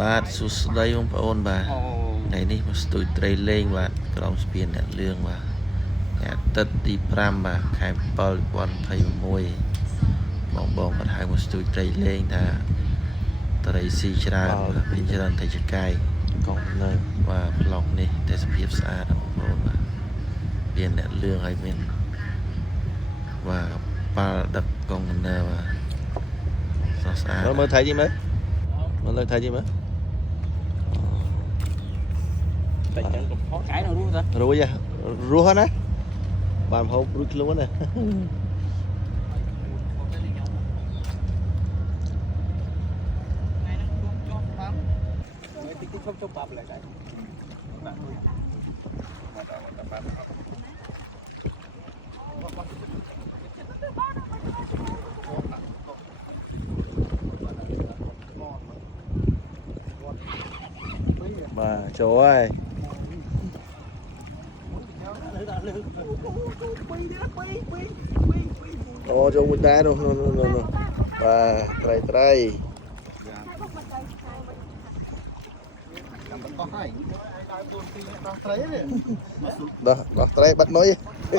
បាទសួស្តីបងប្អូនបាទថ្ងៃនេះមកស្ទូចត្រីលេងបាទក្រមស្ពានអ្នកលឿងបាទថ្ងៃអាទិត្យទី5បាទខែ7 2021បងគាត់ហៅមកស្ទូចត្រីលេងថាត្រីស៊ីច្រើនពីច្រើនតែចកាយកងនៅបាទប្លុកនេះទេសភាពស្អាតបងប្អូនបាទមានអ្នកលឿងហើយមានបាទប៉ាល់ដឹកកងណឺបាទស្អាតមើលថៃនេះមើលលើថៃនេះមើលតែចឹងកំផកែនៅរស់ទៅរស់ណាបានហូបរួចខ្លួនណាបាទចូលហើយអូចូលមួយដែរនោះបាទត្រីដោះត្រីបាត់នុយទៅ